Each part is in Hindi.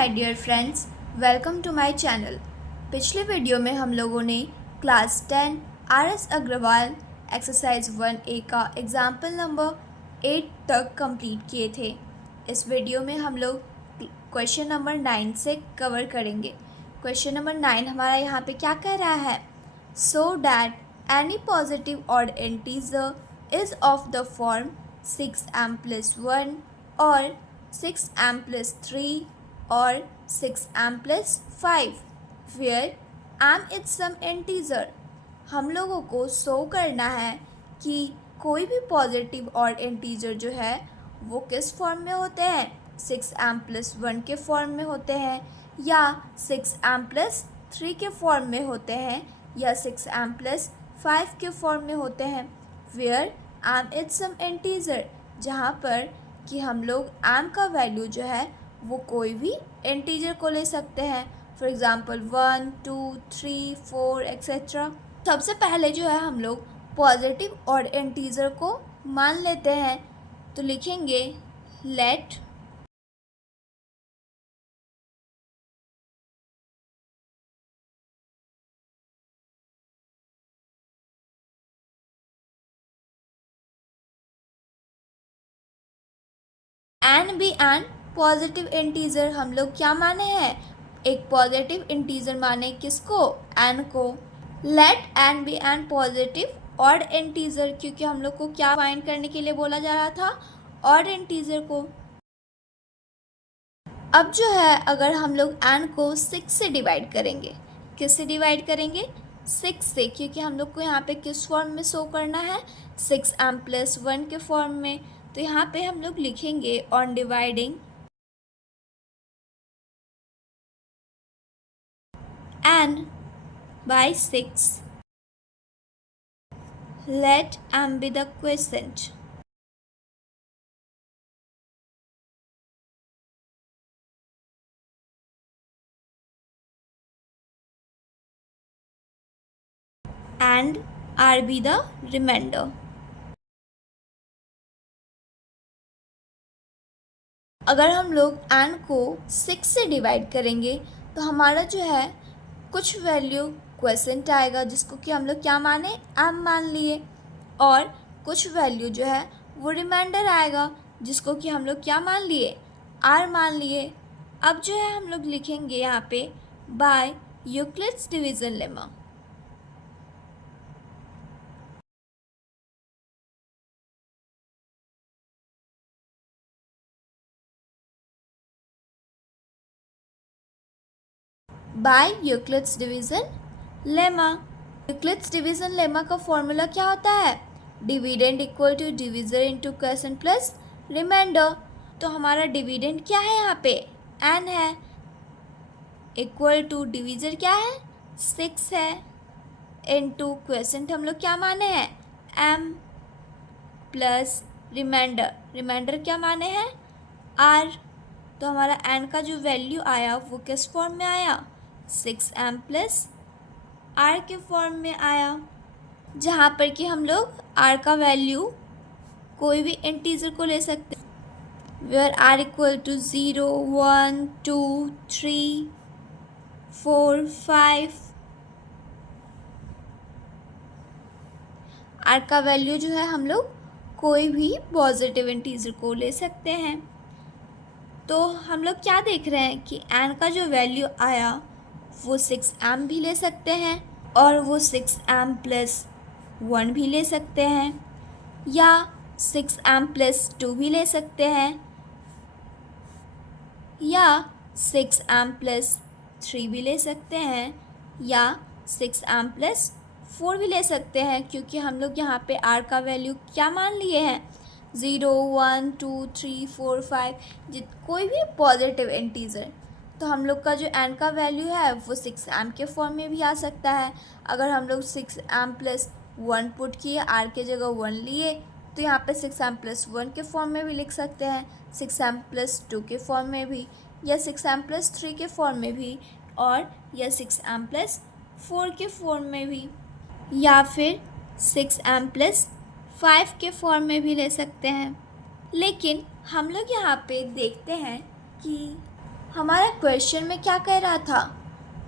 My dear friends, welcome to my channel. पिछले वीडियो में हम लोगों ने class 10 RS. Agarwal exercise 1A का एग्जाम्पल नंबर 8 तक कंप्लीट किए थे। इस वीडियो में हम लोग क्वेश्चन नंबर 9 से कवर करेंगे। क्वेश्चन नंबर 9 हमारा यहाँ पे क्या कह रहा है? So that any positive odd integer is of the form 6m + 1 और 6m + 3 और 6m + 5 where m is some integer। हम लोगों को शो करना है कि कोई भी पॉजिटिव और इंटीजर जो है वो किस फॉर्म में होते हैं, 6m + 1 के फॉर्म में होते हैं या 6m + 3 के फॉर्म में होते हैं या 6m + 5 के फॉर्म में होते हैं। Where m is some integer, जहाँ पर कि हम लोग m का वैल्यू जो है वो कोई भी इंटीजर को ले सकते हैं। For example 1, 2, 3, 4 etcetera. सबसे पहले जो है हम लोग पॉजिटिव और इंटीजर को मान लेते हैं, तो लिखेंगे let n be an positive integer. हम लोग क्या माने हैं? एक पॉजिटिव इंटीजर माने किसको? एन को। Let n be an positive odd integer, क्योंकि हम लोग को क्या फाइंड करने के लिए बोला जा रहा था? ऑड इंटीजर को। अब जो है अगर हम लोग एन को 6 से डिवाइड करेंगे, किससे डिवाइड करेंगे? 6 से, क्योंकि हम लोग को यहाँ पे किस फॉर्म में शो करना है? 6m + 1 के फॉर्म में। तो यहाँ पे हम लोग लिखेंगे on dividing n by 6 let m be the quotient। and r be the remainder। अगर हम लोग n को 6 से डिवाइड करेंगे तो हमारा जो है कुछ वैल्यू क्वोशिएंट आएगा, जिसको कि हम लोग क्या माने? m मान लिए, और कुछ वैल्यू जो है वो रिमाइंडर आएगा, जिसको कि हम लोग क्या मान लिए? r मान लिए। अब जो है हम लोग लिखेंगे यहाँ पे by Euclid's division lemma. By Euclid's division lemma. Euclid's division lemma का फॉर्मूला क्या होता है? Dividend equal to divisor into quotient plus remainder. तो हमारा डिविडेंड क्या है यहाँ पे? n है, इक्वल टू डिविज़र क्या है? 6 है, इंटू क्वोशिएंट हम लोग क्या माने हैं? m प्लस रिमाइंडर, रिमाइंडर क्या माने हैं? r। तो हमारा n का जो वैल्यू आया वो किस फॉर्म में आया? 6m + r के फॉर्म में आया, जहाँ पर कि हम लोग r का वैल्यू कोई भी इंटीजर को ले सकते हैं। Where r equal to 0, 1, 2, 3, 4, 5। r का वैल्यू जो है हम लोग कोई भी पॉजिटिव इंटीजर को ले सकते हैं। तो हम लोग क्या देख रहे हैं कि n का जो वैल्यू आया वो 6m भी ले सकते हैं और वो 6m + 1 भी ले सकते हैं, या 6m + 2 भी ले सकते हैं, या 6m + 3 भी ले सकते हैं, या 6m + 4 भी ले सकते हैं, क्योंकि हम लोग यहाँ पे r का वैल्यू क्या मान लिए हैं? 0, 1, 2, 3, 4, 5 कोई भी पॉजिटिव इंटीजर। तो हम लोग का जो n का वैल्यू है वो 6m के फॉर्म में भी आ सकता है। अगर हम लोग 6m + 1 पुट किए, r के जगह 1 लिए, तो यहाँ पे 6m + 1 के फॉर्म में भी लिख सकते हैं, 6m + 2 के फॉर्म में भी, या 6m + 3 के फॉर्म में भी, और या 6m + 4 के फॉर्म में भी, या फिर 6m + 5 के फॉर्म में भी ले सकते हैं। लेकिन हम लोग यहाँ पे देखते हैं कि हमारा क्वेश्चन में क्या कह रहा था,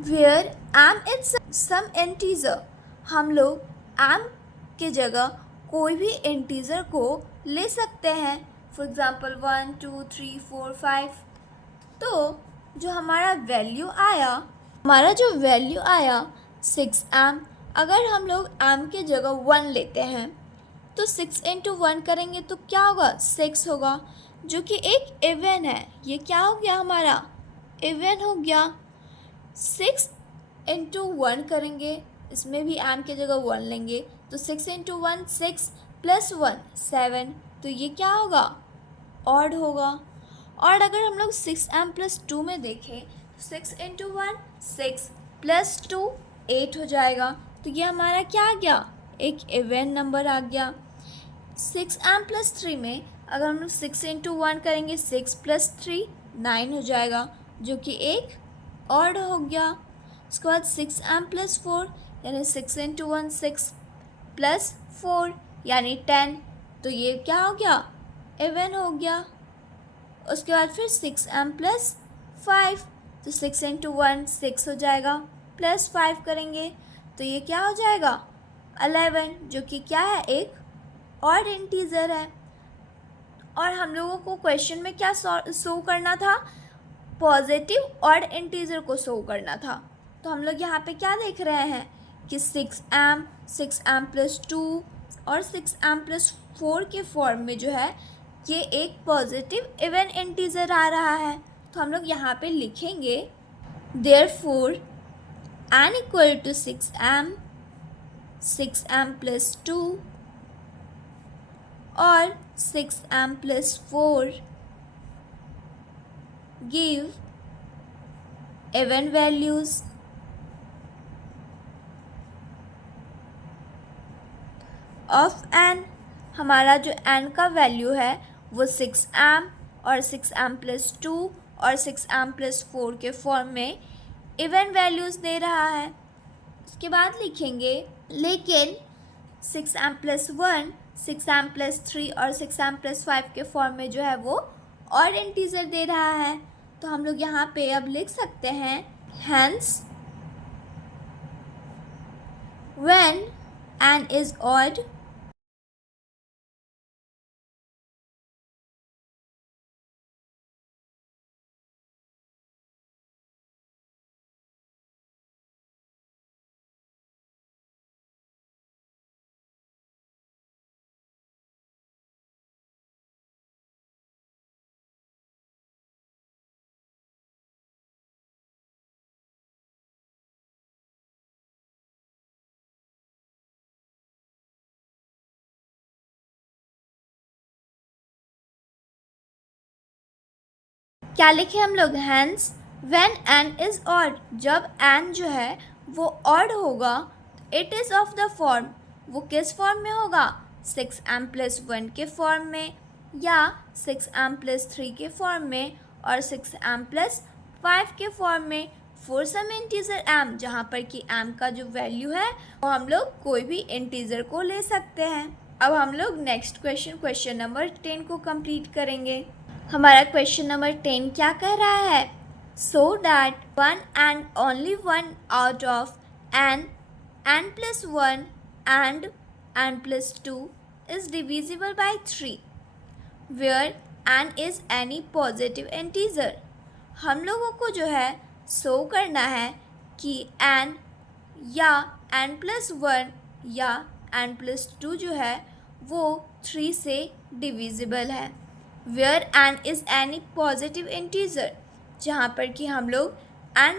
where m is some integer. हम लोग एम के जगह कोई भी इंटीजर को ले सकते हैं, फॉर एग्ज़ाम्पल 1 2 3 4 5। तो जो हमारा वैल्यू आया 6m, अगर हम लोग m के जगह 1 लेते हैं तो 6 इंटू 1 करेंगे तो क्या होगा, 6 होगा, जो कि एक इवन है। ये क्या हो गया, हमारा इवन हो गया। 6 इंटू 1 करेंगे, इसमें भी m के जगह 1 लेंगे तो 6 इंटू 1 6 प्लस 1 7, तो ये क्या होगा, ऑड होगा। और अगर हम लोग 6m प्लस 2 में देखें तो 6 इंटू 1 6 प्लस 2 8 हो जाएगा, तो ये हमारा क्या आ गया, एक इवन नंबर आ गया। 6m प्लस 3 में अगर हम लोग 6 इंटू 1 करेंगे 6 प्लस 3 9 हो जाएगा, जो कि एक ऑड हो गया। उसके बाद 6m प्लस 4 यानी 6 इंटू 1 6 प्लस 4 यानी 10, तो ये क्या हो गया, इवन हो गया। उसके बाद फिर 6m प्लस 5, तो 6 इंटू 1 6 हो जाएगा, प्लस 5 करेंगे तो ये क्या हो जाएगा, 11, जो कि क्या है, एक ऑड इंटीजर है। और हम लोगों को क्वेश्चन में क्या शो करना था, पॉजिटिव ऑड इंटीजर को शो करना था। तो हम लोग यहाँ पे क्या देख रहे हैं कि 6m प्लस 2 और 6m प्लस 4 के फॉर्म में जो है ये एक पॉजिटिव इवन इंटीजर आ रहा है। तो हम लोग यहाँ पे लिखेंगे therefore n equal to 6m plus 2 और 6m plus 4 give even values. Of n, हमारा जो n का वैल्यू है वो 6m और 6m प्लस 2 और 6m प्लस 4 के फॉर्म में इवन वैल्यूज़ दे रहा है। उसके बाद लिखेंगे लेकिन 6m प्लस 1 6m प्लस 3 और 6m प्लस 5 के फॉर्म में जो है वो ऑड इंटीजर दे रहा है। तो हम लोग यहाँ पे अब लिख सकते हैं hence when n is odd क्या लिखे हम लोग, hence when n is odd, जब n जो है वो ऑड होगा, it is of the form, वो किस फॉर्म में होगा, 6m प्लस 1 के फॉर्म में या 6m प्लस 3 के फॉर्म में और 6m प्लस 5 के फॉर्म में फॉर सम इंटीजर m, जहाँ पर कि m का जो वैल्यू है वो हम लोग कोई भी इंटीजर को ले सकते हैं। अब हम लोग नेक्स्ट क्वेश्चन नंबर 10 को कंप्लीट करेंगे। हमारा क्वेश्चन नंबर 10 क्या कह रहा है, so that one and only one out of n plus 1 and n plus 2 is divisible by 3 where n is any positive integer। हम लोगों को जो है शो करना है कि n या n प्लस 1 या n प्लस 2 जो है वो 3 से डिविजिबल है, where n is any positive integer, जहाँ पर कि हम लोग n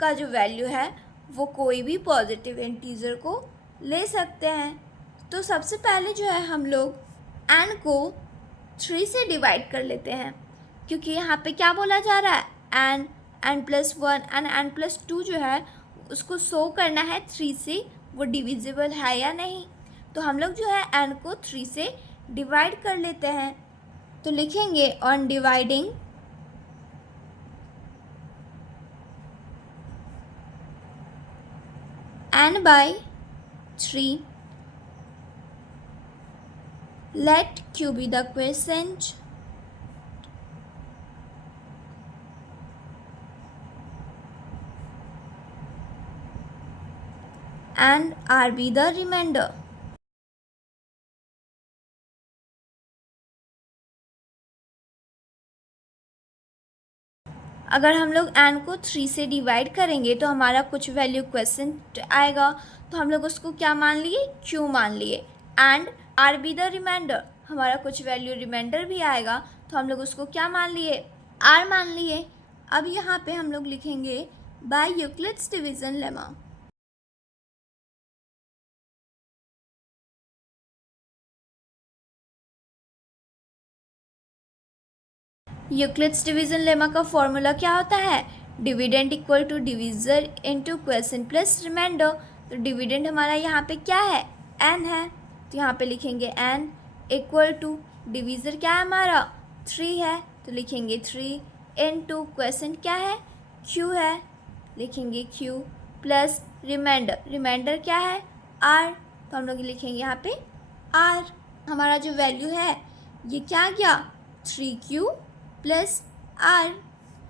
का जो वैल्यू है वो कोई भी पॉजिटिव इंटीजर को ले सकते हैं। तो सबसे पहले जो है हम लोग n को 3 से डिवाइड कर लेते हैं, क्योंकि यहाँ पे क्या बोला जा रहा है, n plus 1 and n plus 2 जो है उसको शो करना है 3 से वो डिविजिबल है या नहीं। तो हम लोग जो है n को 3 से डिवाइड कर लेते हैं। तो लिखेंगे on dividing n by 3, let q be the quotient and R be the remainder. अगर हम लोग n को 3 से डिवाइड करेंगे तो हमारा कुछ वैल्यू क्वेश्चन आएगा, तो हम लोग उसको क्या मान लिए, q मान लिए. And r be the remainder, हमारा कुछ वैल्यू रिमाइंडर भी आएगा, तो हम लोग उसको क्या मान लिए, r मान लिए. अब यहाँ पे हम लोग लिखेंगे by Euclid's division lemma. Euclid's division lemma का फॉर्मूला क्या होता है, dividend equal to divisor into quotient plus remainder. तो डिविडेंड हमारा यहाँ पे क्या है, n है, तो यहाँ पे लिखेंगे n इक्वल टू डिविजर क्या है हमारा 3 है, तो लिखेंगे 3 इनटू क्वेश्चन क्या है q है, लिखेंगे q प्लस रिमाइंडर, रिमाइंडर क्या है r, तो हम लोग लिखेंगे यहाँ पे r. हमारा जो वैल्यू है ये क्या आ गया 3q प्लस r.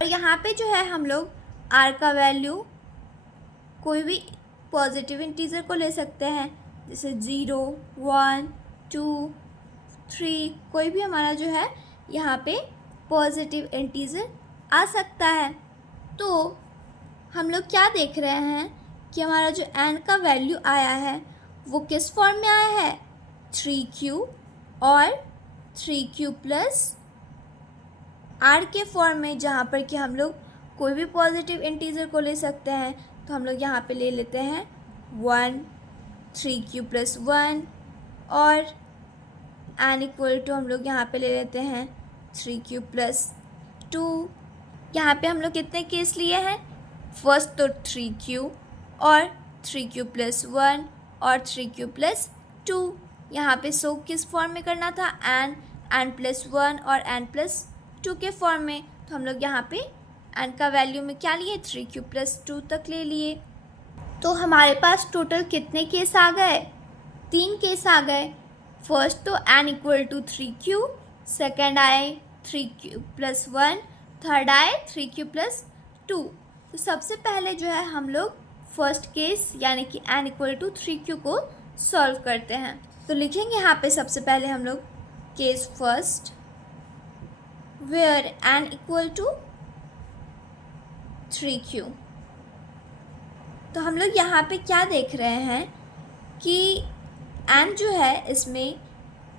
और यहाँ पे जो है हम लोग r का वैल्यू कोई भी पॉजिटिव इंटीजर को ले सकते हैं, जैसे 0, 1, 2, 3, कोई भी हमारा जो है यहाँ पे पॉजिटिव इंटीजर आ सकता है. तो हम लोग क्या देख रहे हैं कि हमारा जो n का वैल्यू आया है वो किस फॉर्म में आया है, 3q और 3q प्लस r के फॉर्म में, जहाँ पर कि हम लोग कोई भी पॉजिटिव इंटीजर को ले सकते हैं. तो हम लोग यहाँ पे ले लेते हैं 1, 3q प्लस 1 और n इक्वल टू हम लोग यहाँ पे ले लेते हैं 3q प्लस 2. यहाँ पे हम लोग कितने केस लिए हैं, फर्स्ट तो 3q और 3q प्लस 1 और 3q प्लस 2. यहाँ पे सो किस फॉर्म में करना था, n प्लस 1 और n प्लस 2 के फॉर्म में. तो हम लोग यहाँ पे n का वैल्यू में क्या लिए, 3q प्लस 2 तक ले लिए. तो हमारे पास टोटल कितने केस आ गए, 3 केस आ गए. फर्स्ट तो n equal to 3q, second आए 3q प्लस 1, थर्ड आए 3q प्लस 2. तो सबसे पहले जो है हम लोग फर्स्ट केस यानी कि n इक्वल टू 3q को सॉल्व करते हैं. तो लिखेंगे यहाँ पे सबसे पहले हम लोग case first where n equal to 3q. तो हम लोग यहाँ पे क्या देख रहे हैं कि n जो है इसमें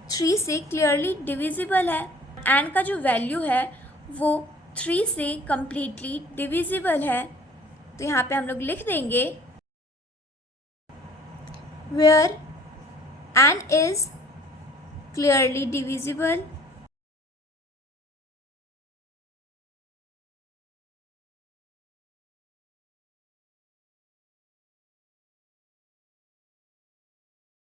3 से क्लियरली डिविजिबल है. n का जो वैल्यू है वो 3 से कम्प्लीटली डिविजिबल है. तो यहाँ पे हम लोग लिख देंगे where n is clearly divisible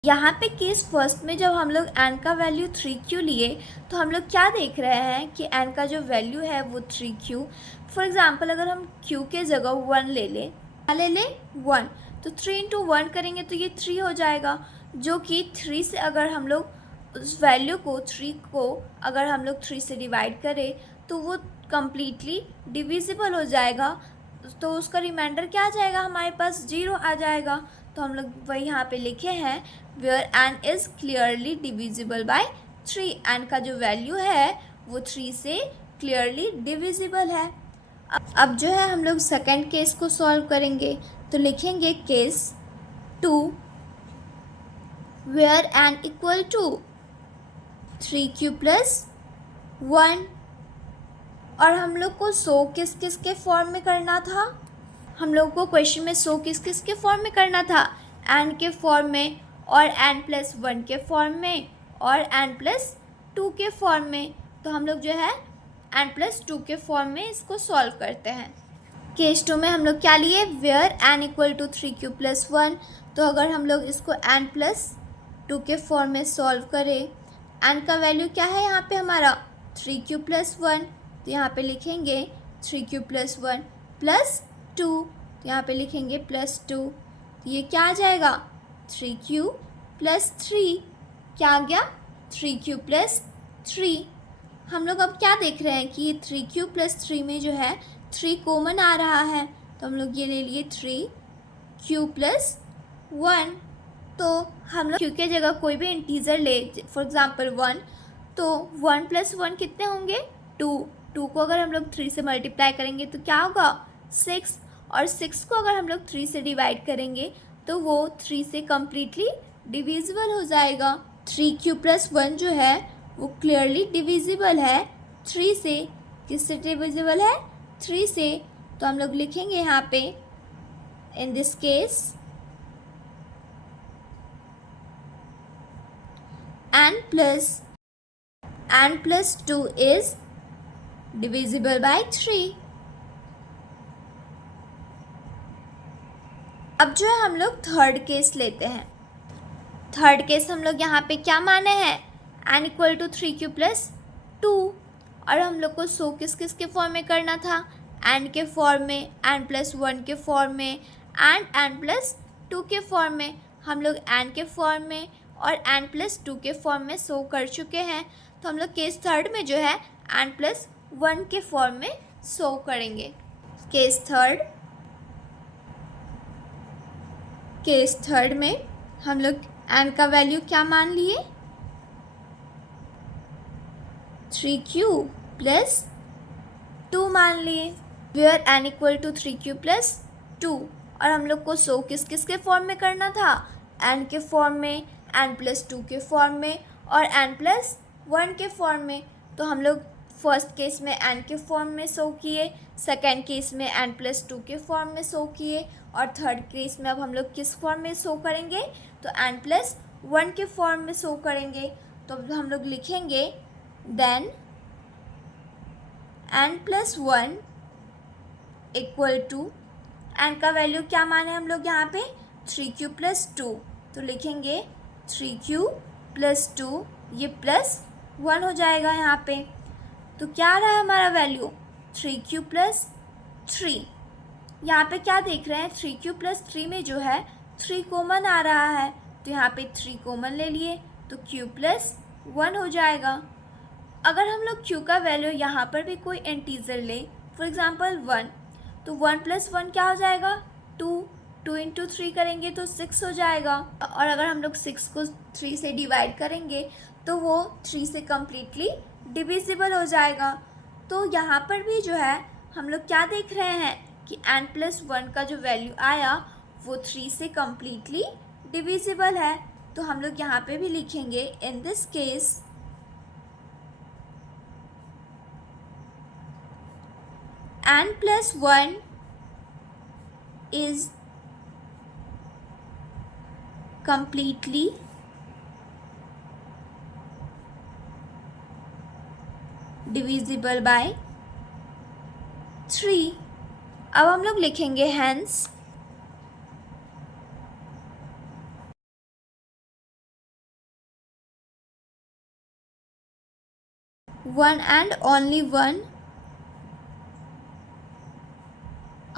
यहाँ पे केस फर्स्ट में जब हम लोग n का वैल्यू 3q लिए तो हम लोग क्या देख रहे हैं कि n का जो वैल्यू है वो 3q. फॉर एग्ज़ाम्पल अगर हम q के जगह 1 ले लें, ले 1, तो 3 इंटू 1 करेंगे तो ये 3 हो जाएगा, जो कि 3 से अगर हम लोग उस वैल्यू को 3 को अगर हम लोग 3 से डिवाइड करें तो वो कम्प्लीटली डिविजिबल हो जाएगा. तो उसका रिमाइंडर क्या आ जाएगा, हमारे पास 0 आ जाएगा. तो हम लोग वही यहाँ पे लिखे हैं where n is clearly divisible by 3. n का जो वैल्यू है वो 3 से क्लियरली डिविजिबल है. अब जो है हम लोग सेकंड केस को सॉल्व करेंगे. तो लिखेंगे case 2 where n equal to 3q plus 1. और हम लोग को सो किस किस के फॉर्म में करना था, हम लोग को क्वेश्चन में सो किस किस के फॉर्म में करना था, n के फॉर्म में और n प्लस 1 के फॉर्म में और n प्लस 2 के फॉर्म में. तो हम लोग जो है n प्लस 2 के फॉर्म में इसको सॉल्व करते हैं. केस 2 में हम लोग क्या लिए, where n equal to 3q plus 1. तो अगर हम लोग इसको n प्लस 2 के फॉर्म में सॉल्व करें, n का वैल्यू क्या है यहाँ पे हमारा 3q प्लस 1. तो यहाँ पे लिखेंगे 3q प्लस 1 प्लस 2. तो यहाँ पे लिखेंगे प्लस 2. तो ये क्या आ जाएगा 3q प्लस 3. क्या आ गया 3q प्लस 3. हम लोग अब क्या देख रहे हैं कि ये 3q प्लस 3 में जो है 3 कॉमन आ रहा है. तो हम लोग ये ले लिए 3q प्लस 1, तो हम लोग क्यू की जगह कोई भी इंटीजर ले, फॉर एग्जांपल 1, तो 1 + 1 कितने होंगे? 2 को अगर हम लोग 3 से मल्टीप्लाई करेंगे तो क्या होगा? 6, और 6 को अगर हम लोग 3 से डिवाइड करेंगे तो वो 3 से कम्प्लीटली डिविजिबल हो जाएगा। 3q + 1 जो है वो क्लियरली डिविजिबल है 3 से। किससे डिविजिबल है? 3 से। तो हम लोग लिखेंगे यहाँ पे in this case n plus 2 is divisible by 3। अब जो है हम लोग थर्ड केस लेते हैं। थर्ड केस हम लोग यहाँ पे क्या माने हैं? n = 3q + 2, और हम लोग को शो किस किस के फॉर्म में करना था? n के फॉर्म में, n + 1 के फॉर्म में एंड n + 2 के फॉर्म में। हम लोग n के फॉर्म में और n + 2 के फॉर्म में शो कर चुके हैं। तो हम लोग केस थर्ड में जो है n + 1 के फॉर्म में शो करेंगे। केस थर्ड में हम लोग n का वैल्यू क्या मान लिए? 3q + 2 मान लिए, वेयर n = 3q + 2। और हम लोग को शो किस किस के फॉर्म में करना था? n के फॉर्म में, n + 2 के फॉर्म में और n + 1 के फॉर्म में। तो हम लोग फर्स्ट केस में n के फॉर्म में शो किए, सेकेंड केस में n + 2 के फॉर्म में शो किए, और थर्ड केस में अब हम लोग किस फॉर्म में शो करेंगे? तो n + 1 के फॉर्म में शो करेंगे। तो अब हम लोग लिखेंगे देन n + 1 = n का वैल्यू क्या माने हम लोग यहाँ पे? 3q + 2। तो लिखेंगे 3q + 2, ये +1 हो जाएगा यहाँ पे। तो क्या आ रहा है हमारा वैल्यू? 3q + 3। यहाँ पे क्या देख रहे हैं? 3q + 3 में जो है 3 कॉमन आ रहा है, तो यहाँ पे 3 कॉमन ले लिए तो q + 1 हो जाएगा। अगर हम लोग q का वैल्यू यहाँ पर भी कोई इंटीजर ले, फॉर एग्जांपल 1, तो 1 + 1 क्या हो जाएगा? 2 × 3 करेंगे तो 6 हो जाएगा। और अगर हम लोग 6 को 3 से डिवाइड करेंगे तो वो 3 से कम्प्लीटली डिविजिबल हो जाएगा। तो यहाँ पर भी जो है हम लोग क्या देख रहे हैं कि n + 1 का जो वैल्यू आया वो 3 से कम्प्लीटली डिविजिबल है। तो हम लोग यहाँ पे भी लिखेंगे in this case n + 1 is completely divisible by 3। अब हम लोग लिखेंगे hence one and only one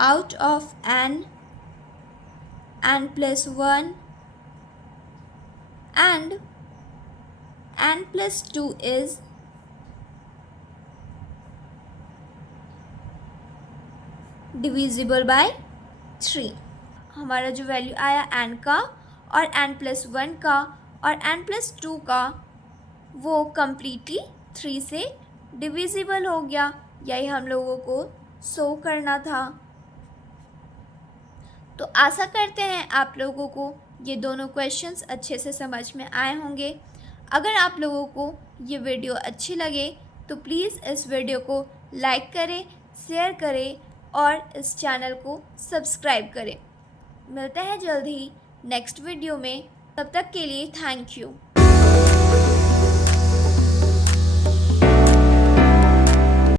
out of n + 1 and n + 2 is divisible by 3। हमारा जो वैल्यू आया n का और n + 1 का और n + 2 का, वो कम्प्लीटली 3 से डिविजिबल हो गया। यही हम लोगों को शो करना था। तो आशा करते हैं आप लोगों को ये दोनों क्वेश्चंस अच्छे से समझ में आए होंगे। अगर आप लोगों को ये वीडियो अच्छी लगे तो प्लीज़ इस वीडियो को लाइक करें, शेयर करें और इस चैनल को सब्सक्राइब करें। मिलते हैं जल्द ही नेक्स्ट वीडियो में, तब तक के लिए थैंक यू।